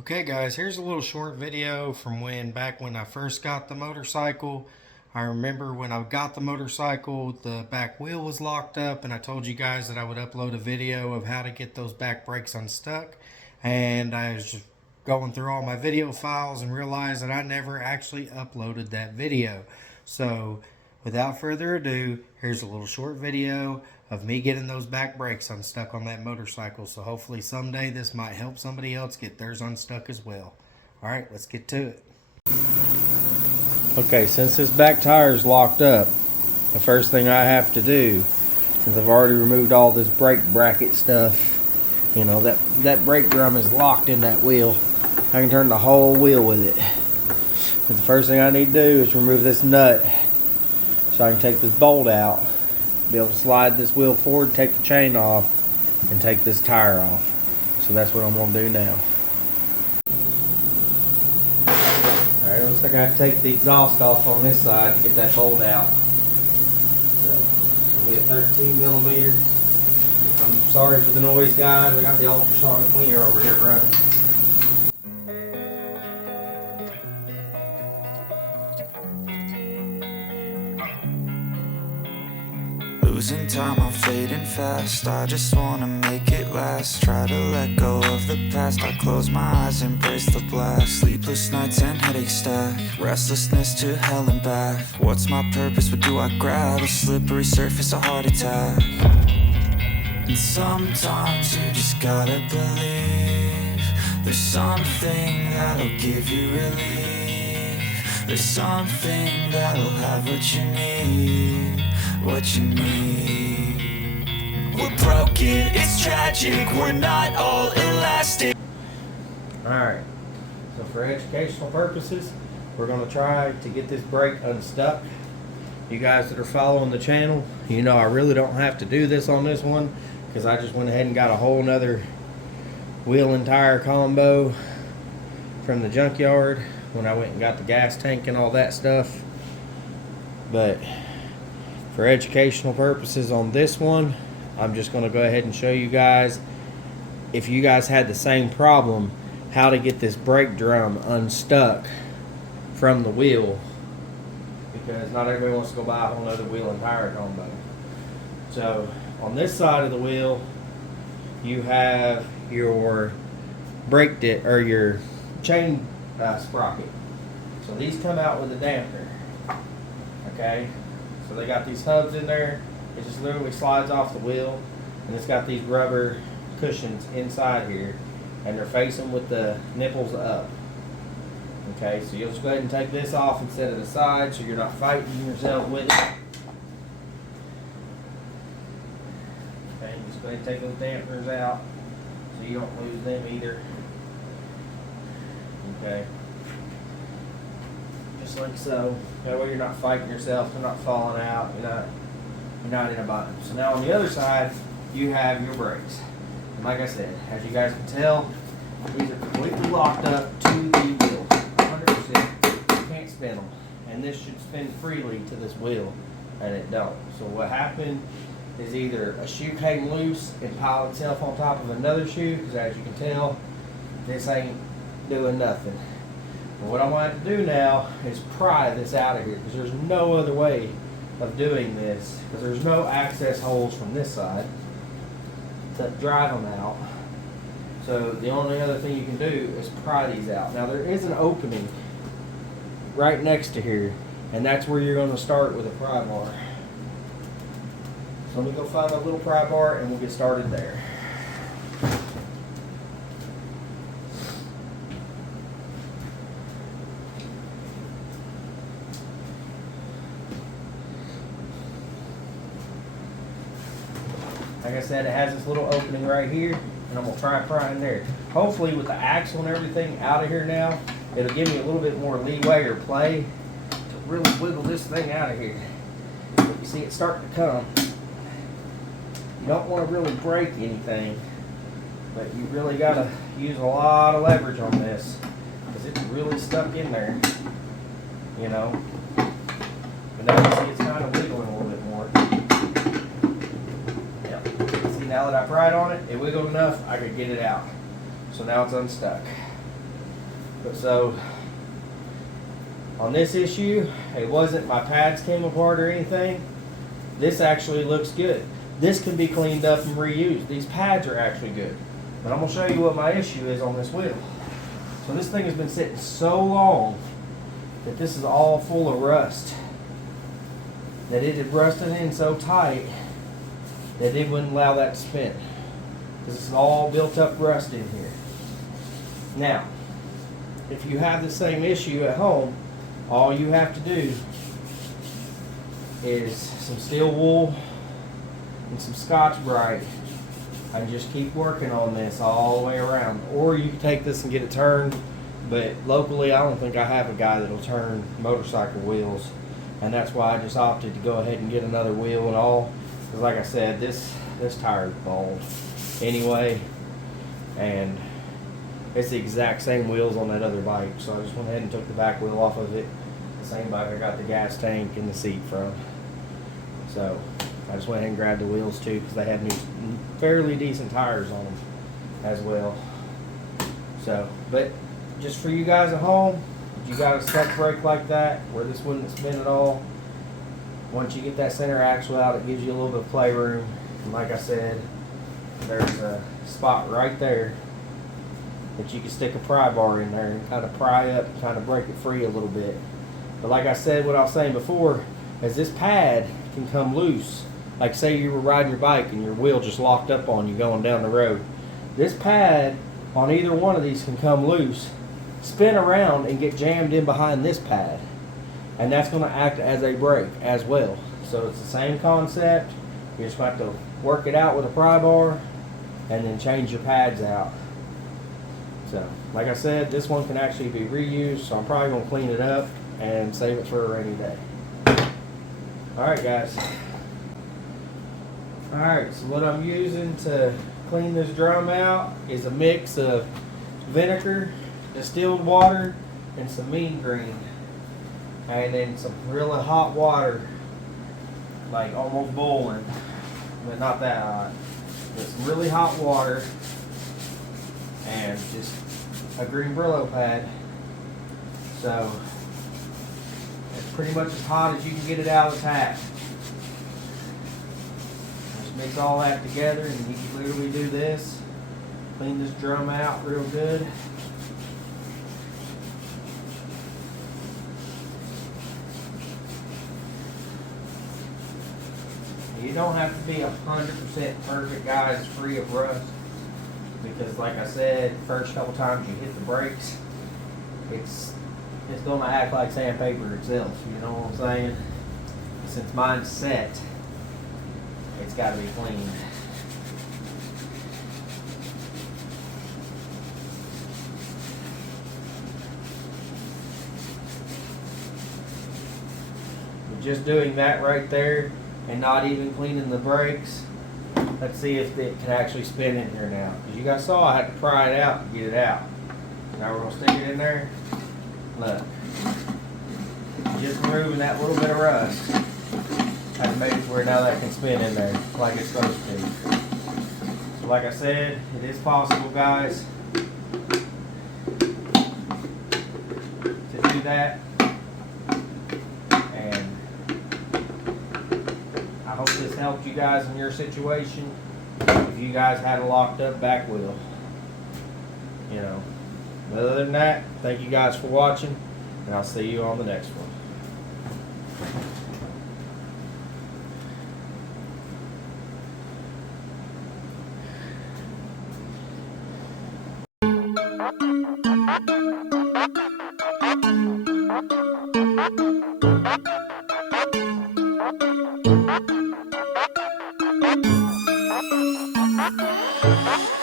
Okay guys, here's a little short video from back when I first got the motorcycle. I remember when I got the motorcycle, the back wheel was locked up, and I told you guys that I would upload a video of how to get those back brakes unstuck. And I was just going through all my video files and realized that I never actually uploaded that video. So without further ado, here's a little short video of me getting those back brakes unstuck on that motorcycle. So hopefully someday this might help somebody else get theirs unstuck as well. Alright, let's get to it. Okay, since this back tire is locked up, the first thing I have to do, since I've already removed all this brake bracket stuff, you know, that brake drum is locked in that wheel. I can turn the whole wheel with it. But the first thing I need to do is remove this nut so I can take this bolt out, be able to slide this wheel forward, take the chain off, and take this tire off. So that's what I'm going to do now. Alright, looks like I have to take the exhaust off on this side to get that bolt out. So it'll be a 13 millimeter. I'm sorry for the noise, guys. I got the ultrasonic cleaner over here running. Losing time, I'm fading fast. I just wanna make it last. Try to let go of the past. I close my eyes, embrace the blast. Sleepless nights and headaches stack. Restlessness to hell and back. What's my purpose? What do I grab? A slippery surface, a heart attack. And sometimes you just gotta believe there's something that'll give you relief. There's something that'll have what you need. What you need. We're broken, it's tragic. We're not all elastic. Alright, so for educational purposes, we're going to try to get this brake unstuck. You guys that are following the channel, you know I really don't have to do this on this one, because I just went ahead and got a whole nother wheel and tire combo from the junkyard when I went and got the gas tank and all that stuff. But for educational purposes on this one, I'm just going to go ahead and show you guys, if you guys had the same problem, how to get this brake drum unstuck from the wheel, because not everybody wants to go buy a whole other wheel and tire combo. So on this side of the wheel, you have your brake or your chain sprocket. So these come out with a dampener. Okay. So they got these hubs in there. It just literally slides off the wheel, and it's got these rubber cushions inside here, and they're facing with the nipples up. Okay, so you'll just go ahead and take this off and set it aside so you're not fighting yourself with it. Okay, just go ahead and take those dampeners out so you don't lose them either. Okay. Just like so. That way you're not fighting yourself, you're not falling out, you're not in a bind. So now on the other side, you have your brakes. And like I said, as you guys can tell, these are completely locked up to the wheel. 100%. You can't spin them. And this should spin freely to this wheel, and it don't. So what happened is either a shoe came loose and piled itself on top of another shoe, because as you can tell, this ain't doing nothing. What I'm going to have to do now is pry this out of here, because there's no other way of doing this, because there's no access holes from this side to drive them out. So the only other thing you can do is pry these out. Now there is an opening right next to here, and that's where you're going to start with a pry bar. So let me go find a little pry bar and we'll get started there. Like I said, it has this little opening right here, and I'm going to try prying in there. Hopefully with the axle and everything out of here now, it'll give me a little bit more leeway or play to really wiggle this thing out of here. But you see it's starting to come. You don't want to really break anything, but you really got to use a lot of leverage on this, because it's really stuck in there, you know. But now you see it's kind of wiggling a little bit more. Now that I pried on it, it wiggled enough, I could get it out. So now it's unstuck. But so on this issue, it wasn't my pads came apart or anything. This actually looks good. This can be cleaned up and reused. These pads are actually good. But I'm gonna show you what my issue is on this wheel. So this thing has been sitting so long that this is all full of rust. That it had rusted in so tight that it wouldn't allow that to spin. Because it's all built up rust in here. Now, if you have the same issue at home, all you have to do is some steel wool and some Scotch-Brite and just keep working on this all the way around. Or you can take this and get it turned, but locally I don't think I have a guy that'll turn motorcycle wheels, and that's why I just opted to go ahead and get another wheel and all, because like I said, this tire is bald anyway, and it's the exact same wheels on that other bike, so I just went ahead and took the back wheel off of it. The same bike I got the gas tank and the seat from. So I just went ahead and grabbed the wheels too, because they had new, fairly decent tires on them as well. So, but just for you guys at home, if you got a stuck brake like that, where this wouldn't spin at all, once you get that center axle out, it gives you a little bit of playroom. And like I said, there's a spot right there that you can stick a pry bar in there and kind of pry up and kind of break it free a little bit. But like I said, what I was saying before, is this pad can come loose. Like say you were riding your bike and your wheel just locked up on you going down the road. This pad on either one of these can come loose, spin around and get jammed in behind this pad. And that's going to act as a brake as well. So it's the same concept. You just have to work it out with a pry bar and then change your pads out. So, like I said, this one can actually be reused, so I'm probably going to clean it up and save it for a rainy day. Alright guys. Alright, so what I'm using to clean this drum out is a mix of vinegar, distilled water, and some mean green. And then some really hot water, like almost boiling, but not that hot. But some really hot water and just a green Brillo pad. So it's pretty much as hot as you can get it out of the tap. Just mix all that together and you can literally do this. Clean this drum out real good. You don't have to be 100% perfect, guys, free of rust. Because like I said, first couple times you hit the brakes, it's going to act like sandpaper itself, you know what I'm saying? Since mine's set, it's got to be cleaned. But just doing that right there and not even cleaning the brakes, let's see if it can actually spin in here now. Because you guys saw I had to pry it out and get it out. Now we're going to stick it in there. Look. Just removing that little bit of rust. I've made it where now that can spin in there like it's supposed to. So like I said, it is possible, guys, to do that. And I hope this helped you guys in your situation. If you guys had a locked up back wheel, you know. Other than that, thank you guys for watching, and I'll see you on the next one. Thank you.